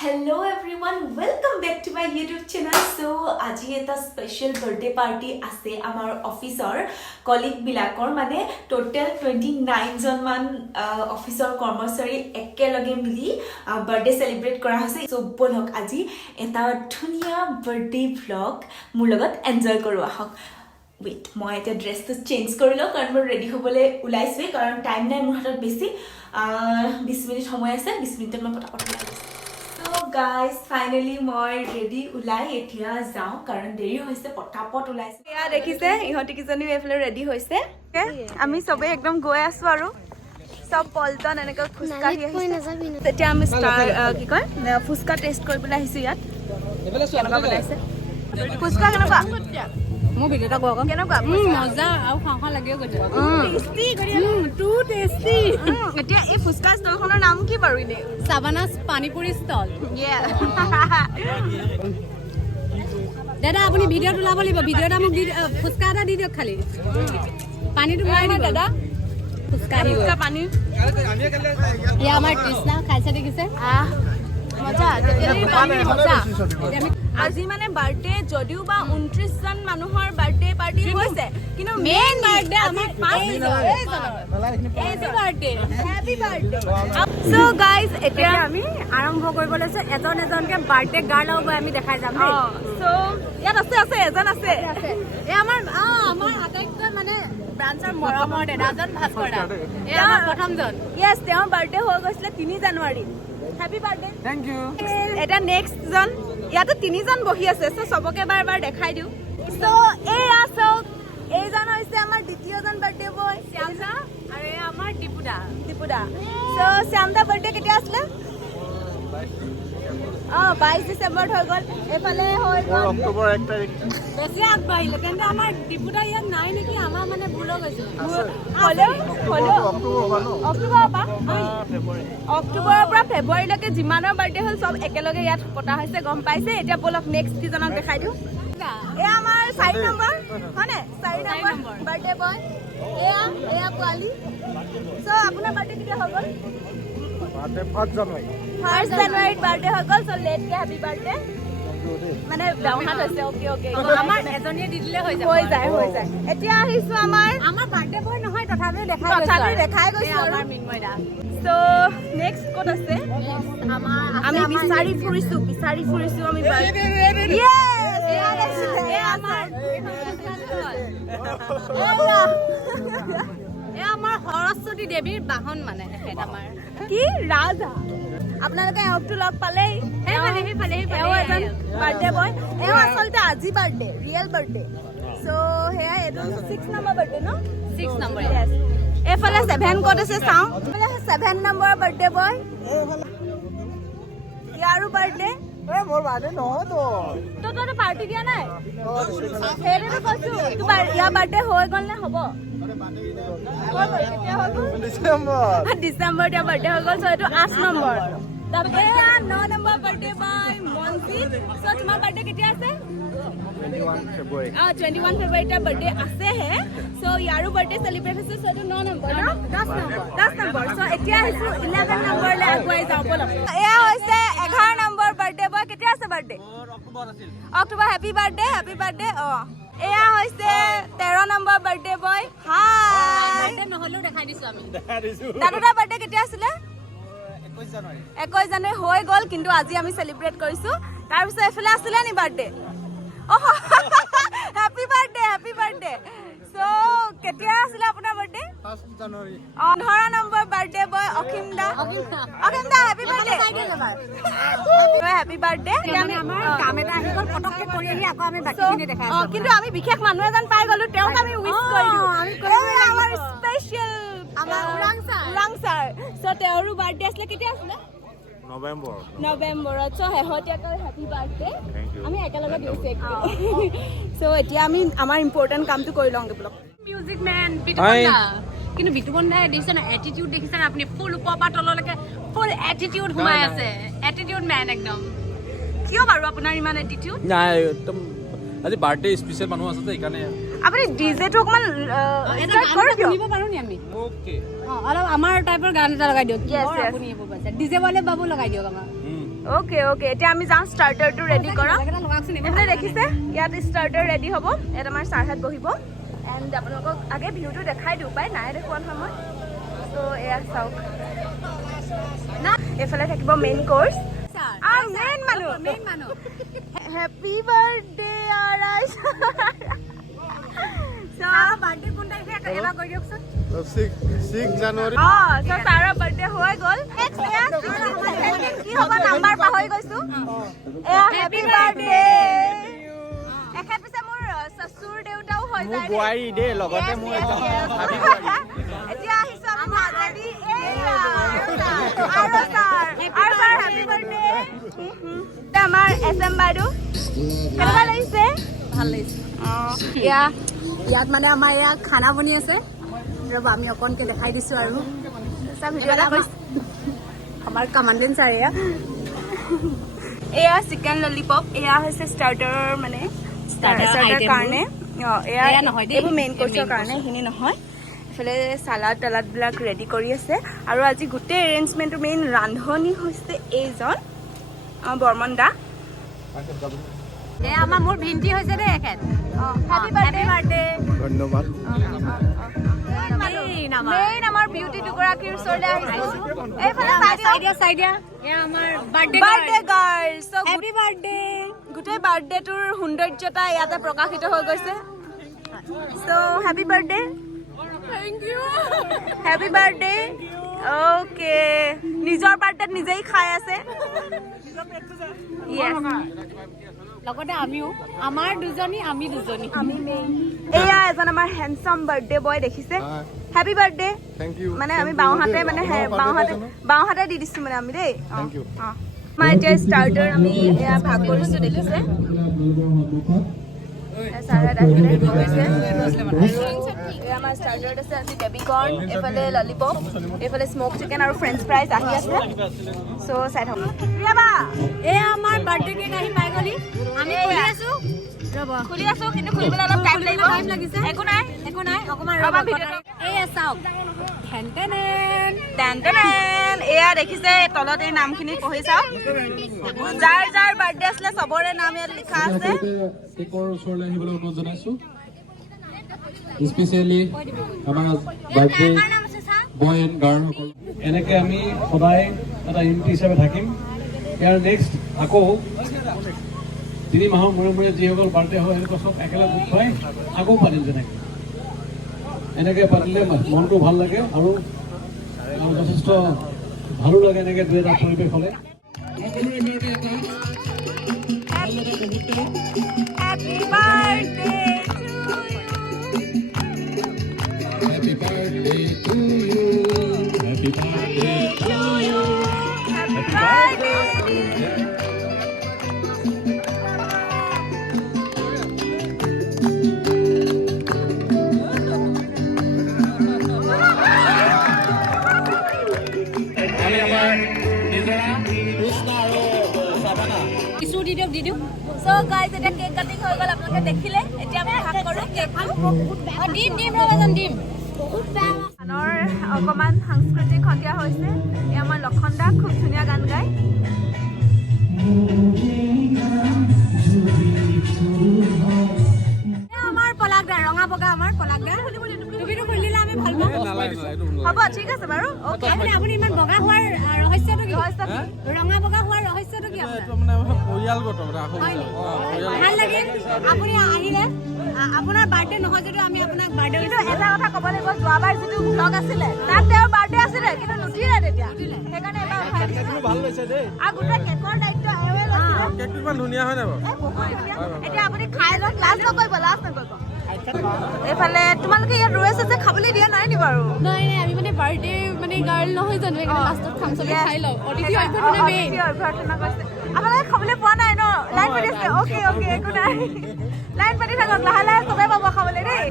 Hello everyone, welcome back to my YouTube channel. So, আজি এটা special birthday party আছে আমাৰ অফিসৰ কলিগ বিলাকৰ মানে টোটাল 29 জন মান অফিসৰ কৰ্মচাৰী একেলগে মিলি বাৰ্থডে সেলিব্ৰেট কৰা হৈছে। সো বলক আজি এটা ধুনীয়া বাৰ্থডে ভ্লগ মোৰ লগত এনজয় কৰো আহক। Wait, মই এটা ড্ৰেছটো চেঞ্জ কৰি লওঁ কাৰণ মই ৰেডি হ'বলৈ ওলাইছো কাৰণ টাইম নাই মোৰ হাতত বেছি 20 মিনিট সময় আছে 20 মিনিটত মই পটাপট ওলাই গৈছো। So guys, finally মই ৰেডি ওলাই এতিয়া যাওঁ কাৰণ দেৰি হৈছে পটাপট ওলাইছে। এয়া দেখিছে ইহঁতি কিজনী এফালে ৰেডি হৈছে। আমি সবে একদম গৈ আছো আৰু সব পল্টন এনেকৈ খুচকাঢ়ি আহিছে। তেতিয়া আমি কি কয় ফুচকা টেষ্ট কৰিবলৈ আহিছো ইয়াত। কেনেকুৱা বনাইছে ফুচকা কেনেকুৱা মোৰ ভিডিঅ'টা কোৱা কেনেকুৱা মজা আৰু খাওঁ খাওঁ লাগিও গৈছে টেষ্টি টু টেষ্টি এতিয়া এই ফুচকা ষ্টলখনৰ নাম কি বাৰু এনে সাবানাছ পানীপুৰি ষ্টল দাদা আপুনি ভিডিঅ'ত ওলাব লাগিব ভিডিঅ' এটা মোক দি ফুচকা এটা দি দিয়ক খালি পানীটো ভৰাই দিয়ক দাদা ফুচকা পানী এয়া আমাৰ তৃষ্ণা খাইছে দেখিছে মজা মজা আজি মানে বাৰ্থডে যদিও বা 29 জন মানুহৰ বাৰ্থডে পাৰ্টি হৈছে কিন্তু মেইন বাৰ্থডে আমাৰ 5 হেপী বাৰ্থডে সো গাইজ এতিয়া আমি আৰম্ভ কৰিব লৈছো এজন এজনকে বাৰ্থডে গাৰ্ল হ'ব আমি দেখাই যাম সো ইয়াত আছে এজন আছে এই আমাৰ আটাইতকৈ মানে ব্ৰাঞ্চৰ মৰমৰ দাদাজন ভাস্কৰ দা এই আমাৰ প্ৰথমজন ইয়েছ তেওঁৰ বাৰ্থডে হৈ গৈছিলে 3 জানুৱাৰী হ্যাপি বাৰ্থডে Thank you. এটা নেক্সট জন ইয়াতে 3 জন বহি আছে সো সবকে বাৰ দেখাই দিও সো এয়া সব এইজন হৈছে আমাৰ দ্বিতীয়জন বাৰ্থডে বয় শ্যামদা আৰু এই আমাৰ দীপুদা সো শ্যামদা বাৰ্থডে কেতিয়া আছিলে 22 ডিসেম্বৰত হৈ গ'ল এফালে হৈ গ'ল অক্টোবৰ 1 তাৰিখ বেছি আগবাঢ়িলে কিন্তু আমাৰ দীপুদা ইয়াত নাই নেকি আমাৰ মানে ভুল হৈ গৈছে হ'লেও অক্টোবৰ পৰা অক্টোবৰৰ পৰা ফেব্ৰুৱাৰীলৈকে যিমানৰ বাৰ্থডে হ'ল চব একেলগে ইয়াত পতা হৈছে গম পাইছে এতিয়া বলক নেক্সট কিজনক দেখাই দিওঁ এয়া আমাৰ 4 নম্বৰ হয়নে 4 নম্বৰ বাৰ্থডে বয় এয়া পোৱালি সো আপোনাৰ বাৰ্থডে কেতিয়া হৈ গ'ল 5 জানুৱাৰী 1 জানুৱাৰীত বাৰ্থডে হৈ গ'ল সো লেটকে হেপী বাৰ্থডে মানে ডাউনহাত হৈছে ওকে আমাৰ এজনীয়ে দি দিলে হৈ যায় এতিয়া আহিছো আমাৰ বাৰ্থডে বয় নহয় তথাপিও দেখাই গৈছো আমাৰ মিন্ময় দা সো নেক্সট ক'ত আছে আমি বিচাৰি ফুৰিছো আমি আমাৰ সৰস্বতী দেৱীৰ বাহন মানে তেখেত আমাৰ কি ৰাজা আপোনালোকে এওঁকটো লগ পালেই বাৰ্থডে বয় এওঁ আচলতে আজি বাৰ্থডে ৰিয়েল বাৰ্থডে সো সেয়া এইটো 6 নম্বৰ বাৰ্থডে ন 6 নম্বৰ এইফালে 7 ক'ত আছে চাওঁ 7 নম্বৰ বাৰ্থডে বয় ইয়াৰো বাৰ্থডে মোৰ বাৰ্থডে নহয়তো তই পাৰ্টি দিয়া নাই সেইটোতো কৈছো ইয়াৰ বাৰ্থডে হৈ গ'ল নে হ'ব ডিচেম্বৰত ইয়াৰ বাৰ্থডে হৈ গ'ল চ' এইটো 8 নম্বৰ 9 নম্বৰ বাৰ্থডে বাই মনজিত চ' তোমাৰ বাৰ্থডে কেতিয়া আছে 21 ফেব্ৰুৱাৰী 21 ফেব্ৰুৱাৰীত বাৰ্থডে আছেহে চ' ইয়াৰো বাৰ্থডে চেলিব্ৰেট হৈছে চ' এইটো 9 নম্বৰ ন 10 নম্বৰ চ' এতিয়া আহিছো 11 নম্বৰলৈ আগুৱাই যাওঁ বলক এয়া হৈছে 11 নম্বৰ বাৰ্থডে বয় কেতিয়া আছে বাৰ্থডে অক্টোবৰ হেপী বাৰ্থডে এয়া হৈছে 13 নম্বৰ বাৰ্থডে বয় হাই নহ'লেও দেখাই দিছো আমি দাদুদাৰ বাৰ্থডে কেতিয়া আছিলে 21 জানুৱাৰী হৈ গ'ল কিন্তু আজি আমি চেলিব্ৰেট কৰিছো তাৰপিছত এফালে আছিলে নি বাৰ্থডে হেপী বাৰ্থডে সো কেতিয়া আছিলে আপোনাৰ বাৰ্থডে 1 জানুৱাৰী 15 নম্বৰ বাৰ্থডে বয় অখিম দা হেপী বাৰ্থডে আমাৰ কাম এটা আহি গ'ল পটককে কৰি আহি আকৌ আমি বাকীখিনি দেখাই আছো কিন্তু আমি বিশেষ মানুহ এজন পাই গলো তেওঁক আমি উইশ কৰিলো আমাৰ স্পেশাল আমাৰ উৰাং ছাৰ সো তেওঁৰো বাৰ্থডে আছিলে কেতিয়া আছিলে নৱেম্বৰত চ' শেহতীয়াকৈ হেপী বাৰ্থডে আমি একেলগে দিছো চ' এতিয়া আমি আমাৰ ইম্পৰ্টেণ্ট কামটো কৰি লওঁগে ব্লগ মিউজিক মেন বিতুপন দা কিন্তু বিতুপন দাই দেখিছে না এটিটিউড দেখিছে না আপুনি ফুল ওপৰৰ পৰা তললৈকে ফুল এটিটিউড সোমাই আছে এটিটিউড মেন একদম কিয় বাৰু আপোনাৰ ইমান এটিটিউড নাই একদম আজি বাৰ্থডে স্পেচিয়েল মানুহ আছে সেইকাৰণে আপুনি ডিজেটো অকমান শুনিব পাৰো নি আমি ওকে অলপ আমাৰ টাইপৰ গান এটা লগাই দিয়ক Yes, yes. আপুনি ডিজে বলে বাবু লগাই দিয়ক আমাৰ অ'কে অ'কে এতিয়া আমি যাওঁ ষ্টাৰ্টাৰটো ৰেডি কৰা এইফালে দেখিছে ইয়াত ষ্টাৰ্টাৰ ৰেডি হ'ব ইয়াত আমাৰ ছাৰহঁত বহিব এণ্ড আপোনালোকক আগে ভিউটো দেখাই দিওঁ পাই নাই দেখুওৱা নহয় মই ত' এয়া চাওক এইফালে থাকিব মেইন কোৰ্চ আৰু মেইন মানুহ হেপী বাৰ্থডে আৰাইছ বাৰ্থডে কোন তাৰিখে এবাৰ কৈ দিয়কচোন 6 জানুৱাৰী ছাৰৰ বাৰ্থডে হৈ গ'ল কি হ'ব নাম্বাৰ পাহৰি গৈছো হেপী বাৰ্থডে এখেত পিছে মোৰ চচুৰ দেউতাও হৈ যায় বোৱাৰী দেই লগতে মোৰ একদম এতিয়া আহিছো আমি মাজেদি আৰু ছাৰ হেপী বাৰ্থডে আমাৰ SM বাইদেউ কেনেকুৱা লাগিছে ভাল লাগিছে ইয়াত মানে আমাৰ ইয়াত খানা বনি আছে ৰ'বা আমি অকণকে দেখাই দিছোঁ আৰু ভিডিঅ' এটা কৈছে আমাৰ কামাণ্ডেণ্ট ছাৰ এয়া চিকেন ললিপপ এয়া হৈছে ষ্টাৰ্টাৰৰ মানে ষ্টাৰ্টাৰ কাৰণে এয়া নহয় দেই এইবোৰ মেইন কোৰ্চৰ কাৰণে এইখিনি নহয় এইফালে চালাড তালাডবিলাক ৰেডি কৰি আছে আৰু আজি গোটেই এৰেঞ্জমেণ্টটো মেইন ৰান্ধনি হৈছে এইজন বৰ্মন দা আমাৰ মোৰ ভিন্টি হৈছে দেই এখেত হেপী বাৰ্থডে ধন্যবাদ মেইন আমাৰ বিউটি দুগৰাকীৰ ওচৰলৈ আহিছো এইফালে চাই দিয়া আমাৰ বাৰ্থডে গাৰ্ল হেপী বাৰ্থডে গোটেই বাৰ্থডেটোৰ সৌন্দৰ্যতা ইয়াতে প্ৰকাশিত হৈ গৈছে so' happy birthday thank you happy birthday okay নিজৰ বাৰ্থডেত নিজেই খাই আছে লগতে আমিও আমাৰ দুজনী আমি দুজনী এয়া এজন আমাৰ হেণ্ডচাম বাৰ্থডে বয় দেখিছে হেপী বাৰ্থডে থেংক ইউ মানে আমি বাওঁহাতে মানে বাওঁহাতে দি দিছো মানে আমি দেই আমাৰ এতিয়া ষ্টাৰ্টাৰ আমি এয়া ভাগ কৰিছো দেখিছে ছাৰহঁত আহিলে বহিছে আমাৰ ষ্টাৰ্টাৰত আছে আজি বেবিকৰ্ণ এইফালে ললিপপ এইফালে স্ম'ক চিকেন আৰু ফ্ৰেঞ্চ ফ্ৰাইজ আহি আছে চ' চাই থাকক প্ৰিয়াবা এয়া আমাৰ বাৰ্থডে কেক আহি পাই গ'লি আমি খুলি আছো কিন্তু খুলিবলৈ অলপ টাইম লাগিছে একো নাই অকণমান ৰ'বা ভিডিঅ'টো এয়া চাওক এয়া দেখিছে তলত এই নামখিনি পঢ়ি চাওক যাৰ যাৰ বাৰ্থডে আছিলে চবৰে নাম ইয়াত লিখা আছে কেকৰ ওচৰলৈ আহিবলৈ অনুৰোধ জনাইছোঁ স্পেচিয়েলি আমাৰ বাৰ্থডে বয় এণ্ড গাৰ্লসকল এনেকৈ আমি সদায় এটা ইউনিটি হিচাপে থাকিম ইয়াৰ নেক্সট আকৌ 3 মাহৰ মূৰে মূৰে যিসকল বাৰ্থডে হয় সেইসকল চব একেলগে গোট খুৱাই আকৌ পাতিম তেনেকৈ এনেকৈ পাতিলে মনটো ভাল লাগে আৰু যথেষ্ট ভালো লাগে এনেকৈ দুই এটা পৰিৱেশ হ'লে Happy birthday Happy birthday to you. Happy birthday to you. Happy birthday দি দিওঁ So guys, এটা কেক কাটিং হৈ গ'ল আপোনালোকে দেখিলে এতিয়া আমি ভাগ কৰোঁ দিম ৰ'বাজন দিম গানৰ অকণমান সাংস্কৃতিক সন্ধিয়া হৈছে এই আমাৰ লক্ষণ দা খুব ধুনীয়া গান গায় আমাৰ পলাক দা ৰঙা বগা আমাৰ পলাক দা টুপিটো খুলি দিলে আমি ভাল পাওঁ হ'ব ঠিক আছে বাৰু অ'কে আপুনি ইমান বগা হোৱাৰ ৰহস্যটো কি ৰঙা বগা হোৱাৰ ৰহস্যটো কি ভাল লাগে আপুনি আহিলে আপোনাৰ বাৰ্থডে নহয় যদিও আমি আপোনাক বাৰ্থডে কিন্তু এটা কথা ক'ব লাগিব যোৱাবাৰ যিটো ব্লগ আছিলে তাত তেওঁৰ বাৰ্থডে আছিলে কিন্তু নুঠিলে তেতিয়া সেইকাৰণে এবাৰ উঠাই দিছোঁ ভাল লৈছে দেই আৰু গোটেই কেকৰ দায়িত্ব এওঁৱে লৈছিলে কেকটো ইমান ধুনীয়া হয় নাই বাৰু এতিয়া আপুনি খাই লওক লাজ নকৰিব এইফালে তোমালোকে ইয়াত ৰৈ আছে যে খাবলৈ দিয়া নাই নি বাৰু নাই আমি মানে বাৰ্থডে মানে গাৰ্ল নহয় জানো এইকাৰণে লাষ্টত খাম চবে খাই লওঁ অতিথি অভ্যৰ্থনা মেইন অভ্যৰ্থনা কৰিছে আপোনালোকে খাবলৈ পোৱা নাই ন লাইন পাতি আছে অ'কে একো নাই লাইন পাতি থাকক লাহে লাহে চবেই পাব খাবলৈ দেই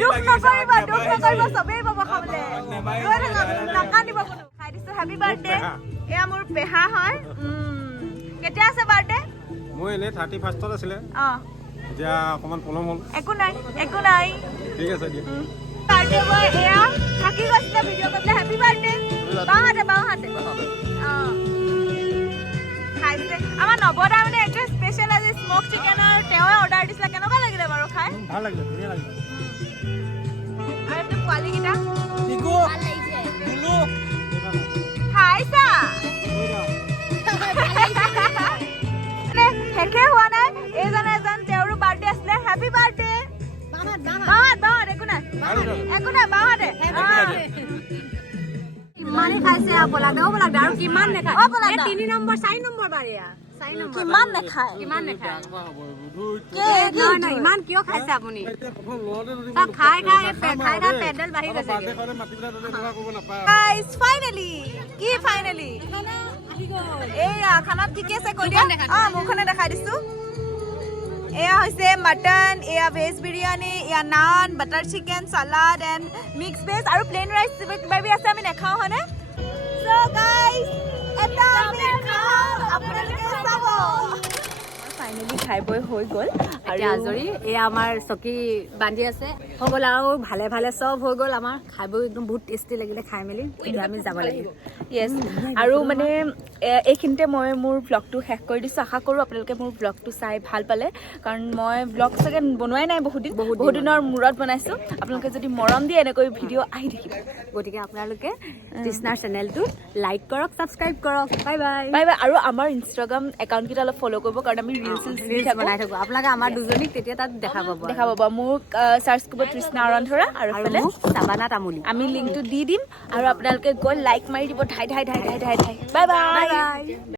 দুখ নকৰিব চবেই পাব খাবলৈ ৰৈ থাকক নাকান্দিব কোনো খাই দিছোঁ হেপী বাৰ্থডে এয়া মোৰ পেহা হয় কেতিয়া আছে বাৰ্থডে মোৰ এনেই 31ত আছিলে অঁ এতিয়া অকণমান পলম হ'ল একো নাই ঠিক আছে দিয়া বাৰ্থডে বয় এয়া থাকি গৈছিলে ভিডিঅ' কৰিবলৈ হেপী বাৰ্থডে বাওঁহাতে অঁ আমাৰ নৱদা মানে এইটো স্পেচিয়েল আজি স্মক চিকেন আৰু তেওঁৱে অৰ্ডাৰ দিছিলে কেনেকুৱা লাগিলে বাৰু খাই ভাল লাগিলে ধুনীয়া লাগিলে আৰু এইটো পোৱালিকেইটা খাইছা শেষে হোৱা নাই এজন তেওঁৰো বাৰ্থডে আছিলে হেপী বাৰ্থডে বাহঁত একো নাই বাহঁতে ইমানেই খাইছে পলাদা আৰু কিমান নেখায় 3 নম্বৰ 4 নম্বৰ বাৰীয়া কিমান নাখায় নহয় ইমান কিয় খাইছে আপুনি চব খাই পেডেল বাঢ়ি গৈছে গাইস ফাইনালি এয়া খানাত কি কি আছে কৈ দিয়া মুখনে দেখাই দিছো এয়া হৈছে মটন এয়া ভেজ বিৰিয়ানী এয়া naan butter chicken salad and mix veg আৰু প্লেন ৰাইচ কিবা আছে আমি নেখাওঁ হয়নে সো গাইস এটা আমি খাওঁ আপোনালোকে চাব ফাইনেলি খাই বৈ হৈ গ'ল আৰু আজৰি এয়া আমাৰ চকী বান্ধি আছে হৈ গ'ল আৰু ভালে ভালে চব হৈ গ'ল আমাৰ খাই বৈ একদম বহুত টেষ্টি লাগিলে খাই মেলি এতিয়া আমি যাব লাগিব য়েছ আৰু মানে এইখিনিতে মই মোৰ ব্লগটো শেষ কৰি দিছোঁ আশা কৰোঁ আপোনালোকে মোৰ ব্লগটো চাই ভাল পালে কাৰণ মই ব্লগ চাগে বনোৱাই নাই বহুত দিনৰ মূৰত বনাইছোঁ আপোনালোকে যদি মৰম দিয়ে এনেকৈ ভিডিঅ' আহি থাকিব গতিকে আপোনালোকে তৃষ্ণাৰ চেনেলটো লাইক কৰক ছাবস্ক্ৰাইব কৰক বাই বাই বাই বাই আৰু আমাৰ ইনষ্টাগ্ৰাম একাউণ্টকেইটা অলপ ফ'ল' কৰিব কাৰণ আমি ৰিলছ বনাই থাকোঁ আপোনালোকে আমাৰ দুজনীক তেতিয়া তাত দেখা পাব মোক চাৰ্চ কৰিব তৃষ্ণা আৰন্ধৰা আৰু মোক চাবানা তামুলী আমি লিংকটো দি দিম আৰু আপোনালোকে গৈ লাইক মাৰি দিব ধাই বাই বাই